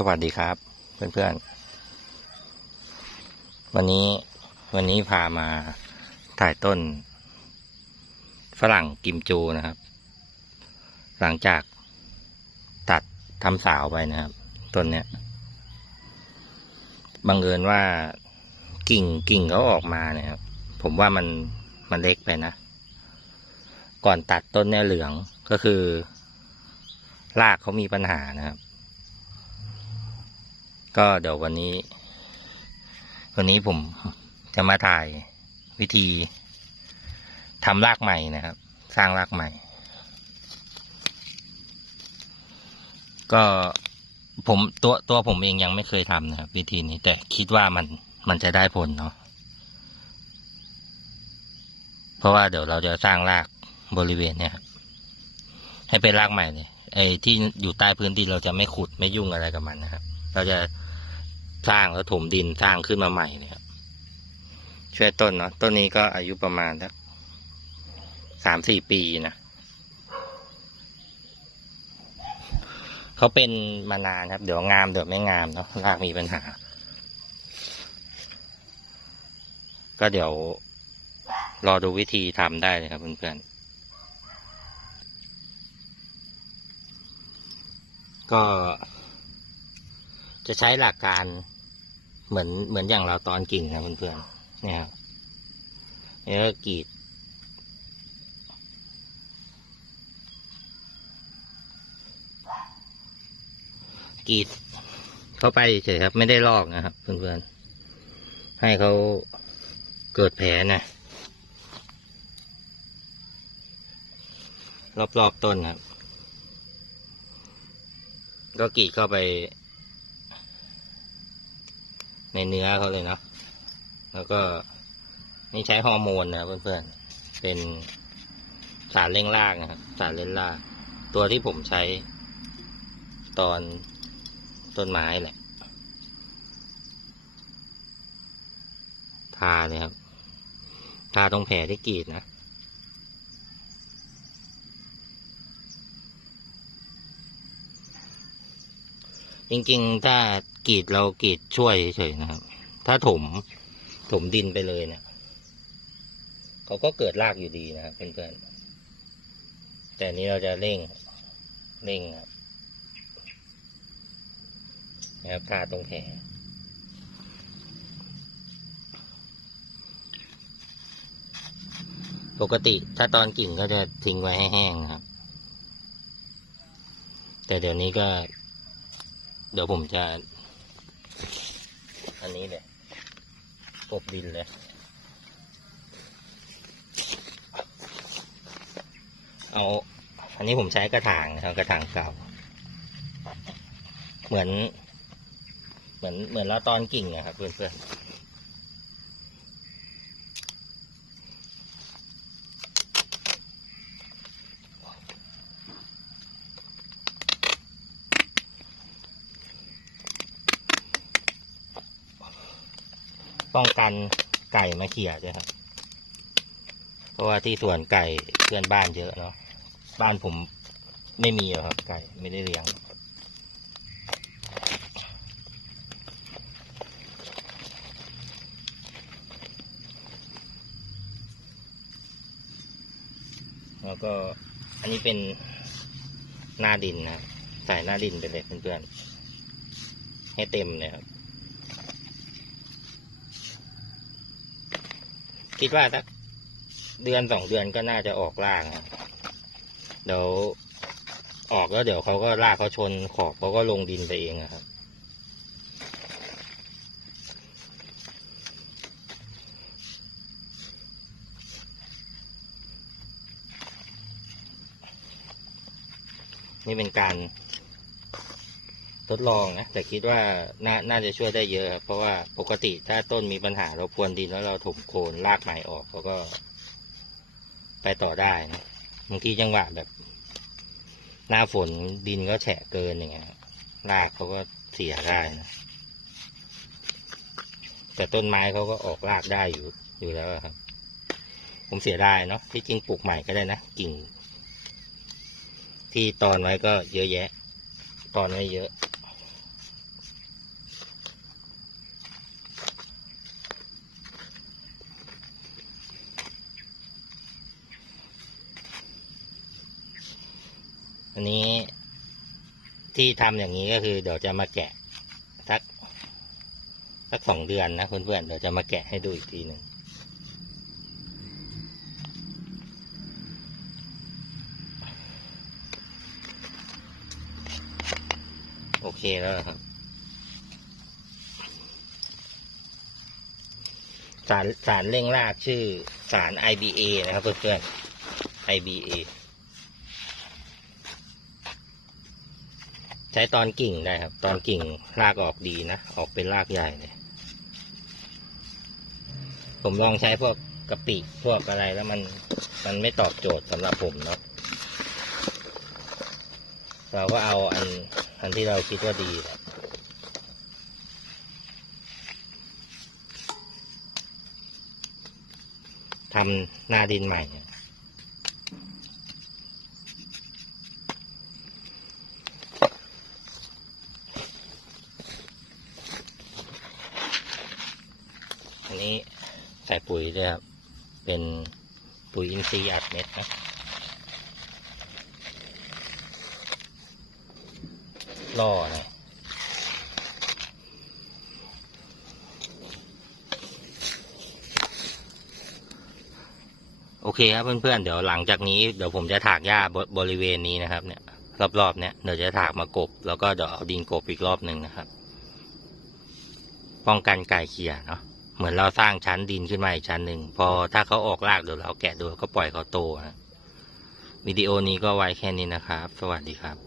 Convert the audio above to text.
สวัสดีครับ เพื่อนๆ วันนี้วันนี้พามาถ่ายต้น ฝรั่งกิมจูนะครับ หลังจากตัดทำสาวไปนะครับ ต้นเนี้ยบังเอิญว่ากิ่งกิ่งเขาออกมาเนี่ยครับ ผมว่ามันมันเล็กไปนะ ก่อนตัดต้นเนี่ยเหลืองก็คือรากเขามีปัญหานะครับ ก็เดี๋ยววันนี้ วันนี้ผมจะมาถ่ายวิธีทำรากใหม่นะครับ สร้างรากใหม่ ก็ผมตัวตัวผมเองยังไม่เคยทำนะครับ วิธีนี้ แต่คิดว่ามันมันจะได้ผลเนาะเพราะว่าเดี๋ยวเราจะสร้างรากบริเวณเนี่ยครับให้เป็นรากใหม่เลยไอ้ที่อยู่ใต้พื้นที่เราจะไม่ขุดไม่ยุ่งอะไรกับมันนะครับ เราจะ สร้างแล้วถมดินสร้างขึ้นมาใหม่เนี่ยครับช่วยต้นเนาะต้นนี้ก็อายุประมาณสักสามสี่ปีนะเขาเป็นมานานครับ เดี๋ยวงามเดี๋ยวไม่งามเนาะรากมีปัญหา ก็เดี๋ยวรอดูวิธีทำได้เลยครับเพื่อนๆก็จะใช้หลักการ เหมือนเหมือนอย่างเราตอนกิ่งนะเพื่อนๆเนี่ยครับแล้วก็กรีดกรีดเข้าไปเฉยครับ ไม่ได้ลอกนะครับเพื่อนๆให้เขาเกิดแผลนะรอบๆต้นครับ ก็กรีดเข้าไป ในเนื้อเขาเลยเนาะแล้วก็นี่ใช้ฮอร์โมนนะเพื่อนๆ เป็นสารเร่งรากนะครับสารเร่งราก ตัวที่ผมใช้ตอนต้นไม้แหละทาเลยครับทาตรงแผลที่กรีดนะ จริงๆ ถ้า กรีดเรากรีดช่วยเฉยๆนะครับ ถ้าถมถมดินไปเลยเนี่ยเขาก็เกิดรากอยู่ดีนะครับเพื่อนๆแต่นี้เราจะเร่งเร่งครับนะครับทาตรงแผลปกติถ้าตอนกิ่งก็จะทิ้งไว้ให้แห้งนะครับ แต่เดี๋ยวนี้ก็ เดี๋ยวผมจะ อันนี้เลยกบดินเลย เอา อันนี้ผมใช้กระถางนะครับกระถางเก่า เหมือน เหมือนเหมือนเราตอนกิ่งนะครับเพื่อนๆ ป้องกันไก่มาเขี่ยด้วยครับ เพราะว่าที่สวนไก่เพื่อนบ้านเยอะเนาะ บ้านผมไม่มีครับ ไก่ไม่ได้เลี้ยงแล้วก็อันนี้เป็นหน้าดินนะใส่หน้าดินไปเลยเพื่อนๆให้เต็มเลยครับ คิดว่าสักเดือนสองเดือนก็น่าจะออกรากนะเดี๋ยวออกแล้วเดี๋ยวเขาก็รากเขาชนขอบเขาก็ลงดินไปเองครับ นี่เป็นการ ทดลองนะแต่คิดว่าน่าน่าจะช่วยได้เยอะครับเพราะว่าปกติถ้าต้นมีปัญหาเราพรวนดินแล้วเราถมโคนรากใหม่ออกเขาก็ ไปต่อได้นะบางทีจังหวะแบบ หน้าฝนดินก็แฉะเกินอย่างเงี้ยรากเขาก็เสียได้นะแต่ต้นไม้เขาก็ออกรากได้อยู่อยู่แล้วครับ ผมเสียดายเนาะที่จริงปลูกใหม่ก็ได้นะกิ่ง ที่ตอนไว้ก็เยอะแยะ ตอนไว้เยอะ อันนี้ที่ทำอย่างนี้ก็คือเดี๋ยวจะมาแกะสักสักสองเดือนนะเพื่อนๆเดี๋ยวจะมาแกะให้ดูอีกทีหนึ่งโอเคแล้วครับสารสารเร่งรากชื่อสาร IBA นะครับเพื่อนๆ IBA ช้ตอนกิ่งได้ครับ ตอนกิ่งรากออกดีนะ ออกเป็นรากใหญ่เลยผมลองใช้พวกกะปิพวกอะไรแล้วมันมันไม่ตอบโจทย์สำหรับผมเนาะเราก็เอาอันอันที่เราคิดว่าดีทำหน้าดินใหม่ อันนี้ใส่ปุ๋ยด้วยครับ เป็นปุ๋ยอินทรีย์อัดเม็ดนะล่อนะโอเคครับเพื่อนๆ เดี๋ยวหลังจากนี้เดี๋ยวผมจะถากหญ้าบบริเวณนี้นะครับ เนี่ย รอบๆ เนี่ยเดี๋ยวจะถากมากบ แล้วก็เดี๋ยวเอาดินกบอีกรอบหนึ่งนะครับ ป้องกันไก่เขี่ยเนาะ เหมือนเราสร้างชั้นดินขึ้นมาอีกชั้นหนึ่ง พอถ้าเขาออกรากเดี๋ยวเราแกะดูแล้วก็ปล่อยเขาโตนะวิดีโอนี้ก็ไว้แค่นี้นะครับ สวัสดีครับ